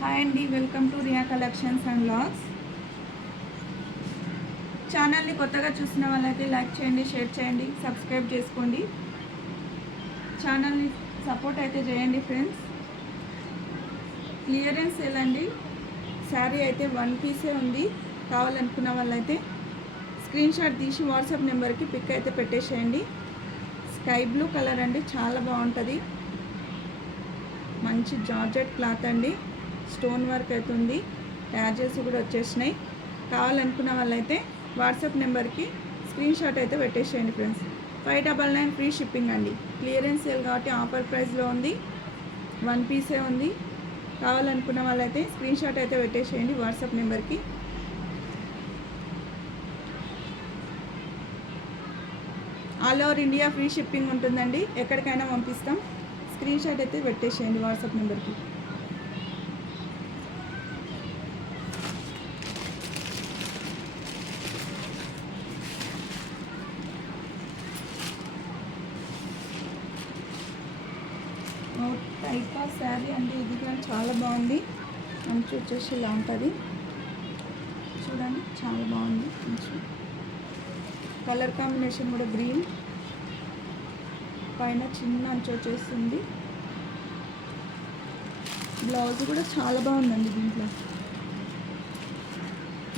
Hi అండి welcome to Riya collections and blogs ఛానల్ని కొత్తగా చూసిన వాళ్ళైతే లైక్ చేయండి షేర్ చేయండి సబ్స్క్రైబ్ చేసుకోండి. ఛానల్ని సపోర్ట్ అయితే చేయండి ఫ్రెండ్స్ క్లియరెన్స్ సేల్ అండి. శారీ అయితే వన్ పీసే ఉంది. కావాలనుకున్న వాళ్ళైతే స్క్రీన్ షాట్ తీసి వాట్సాప్ నెంబర్కి పిక్ అయితే పెట్టేసేయండి. స్కై బ్లూ కలర్ అండి చాలా బాగుంటుంది. మంచి జార్జెట్ క్లాత్ అండి. స్టోన్ వర్క్ అయితే ఉంది ట్యాజెస్ కూడా వచ్చేసినాయి. కావాలనుకున్న వాళ్ళైతే వాట్సాప్ నెంబర్కి స్క్రీన్ షాట్ అయితే పెట్టేసేయండి friends. Five double nine free shipping అండి. క్లియరెన్స్ సేల్ కాబట్టి ఆఫర్ ప్రైస్లో ఉంది. వన్ పీసే ఉంది. కావాలనుకున్న వాళ్ళైతే స్క్రీన్ షాట్ అయితే పెట్టేసేయండి వాట్సాప్ నెంబర్కి. All over India free shipping ఉంటుందండి. ఎక్కడికైనా పంపిస్తాం. స్క్రీన్ షాట్ అయితే పెట్టేసేయండి వాట్సాప్ నెంబర్కి. టైప్ ఆఫ్ శారీ అంటే ఇది కూడా చాలా బాగుంది. మంచి వచ్చేసి ఇలా ఉంటుంది చూడండి చాలా బాగుంది. మంచి. కలర్ కాంబినేషన్ కూడా గ్రీన్ పైన చిన్న అంచు వచ్చేస్తుంది. బ్లౌజ్ కూడా చాలా బాగుందండి దీంట్లో.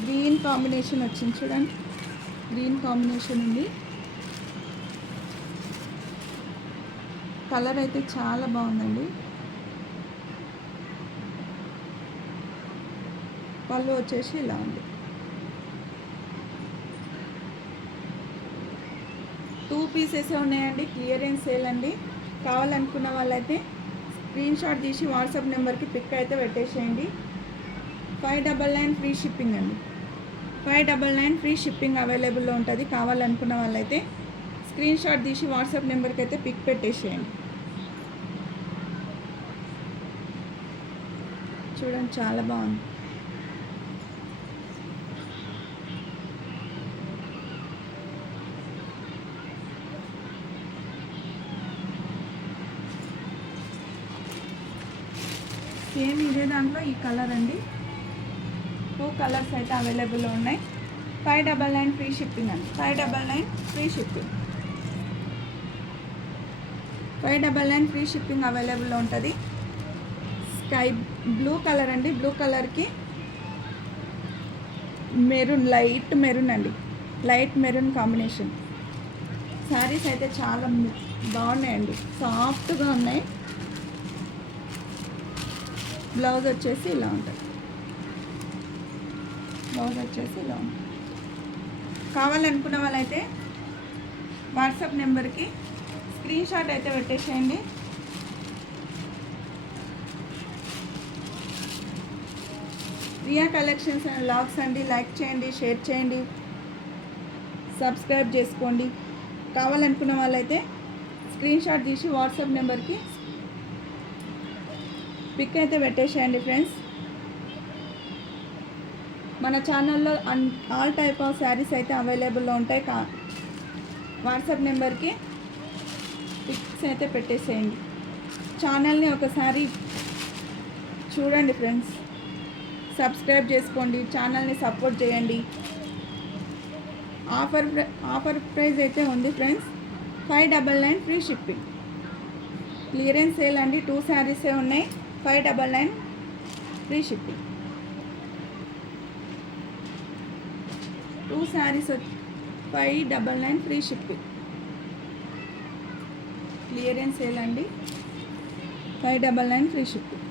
గ్రీన్ కాంబినేషన్ వచ్చింది. చూడండి. గ్రీన్ కాంబినేషన్ ఉంది. కలర్ అయితే చాలా బాగుందండి. పళ్ళు వచ్చేసి ఇలా ఉంది. టూ పీసెస్ ఉన్నాయండి క్లియరెన్స్ సేల్ అండి. కావాలనుకున్న వాళ్ళైతే స్క్రీన్ షాట్ తీసి వాట్సాప్ నెంబర్కి పిక్ అయితే పెట్టేసేయండి. Five double nine free shipping అండి. Five double nine free shipping అవైలబుల్లో ఉంటుంది. కావాలనుకున్న వాళ్ళైతే స్క్రీన్ షాట్ తీసి వాట్సాప్ నెంబర్కి అయితే పిక్ పెట్టేసేయండి. చూడండి చాలా బాగుంది. సేమ్ ఇదే దాంట్లో ఈ కలర్ అండి. టూ కలర్స్ అయితే అవైలబుల్లో ఉన్నాయి. Five double nine free shipping అండి. Five double nine free shipping. Five double nine free shipping అవైలబుల్లో ఉంటుంది. స్కై బ్లూ కలర్ అండి. బ్లూ కలర్కి మెరూన్ లైట్ మెరూన్ అండి. Light maroon combination. శారీస్ అయితే చాలా బాగున్నాయండి. సాఫ్ట్గా ఉన్నాయి. బ్లౌజ్ వచ్చేసి ఇలా ఉంటుంది. బ్లౌజ్ వచ్చేసి ఇలా ఉంటుంది. కావాలనుకున్న వాళ్ళైతే వాట్సాప్ నెంబర్కి స్క్రీన్ షాట్ అయితే పెట్టేసేయండి. రియా కలెక్షన్స్ అండ్ లాగ్స్ అండి. లైక్ చేయండి షేర్ చేయండి సబ్స్క్రైబ్ చేసుకోండి. కావాలనుకున్న వాళ్ళైతే స్క్రీన్ షాట్ తీసి వాట్సాప్ నెంబర్కి పిక్ అయితే పెట్టేసేయండి ఫ్రెండ్స్. మన ఛానల్లో an all type of saris అయితే అవైలబుల్లో ఉంటాయి. కా వాట్సాప్ నెంబర్కి పిక్స్ అయితే పెట్టేసేయండి. ఛానల్ని ఒకసారి చూడండి ఫ్రెండ్స్. సబ్స్క్రైబ్ చేసుకోండి ఛానల్ని సపోర్ట్ చేయండి. ఆఫర్ ఆఫర్ ప్రైస్ అయితే ఉంది friends. Five double nine free shipping. Clearance sale అండి టూ శారీసే ఉన్నాయి. Five double nine free shipping. Two saris వచ్చి five double nine free shipping. Clearance sale అండి five double nine free shipping.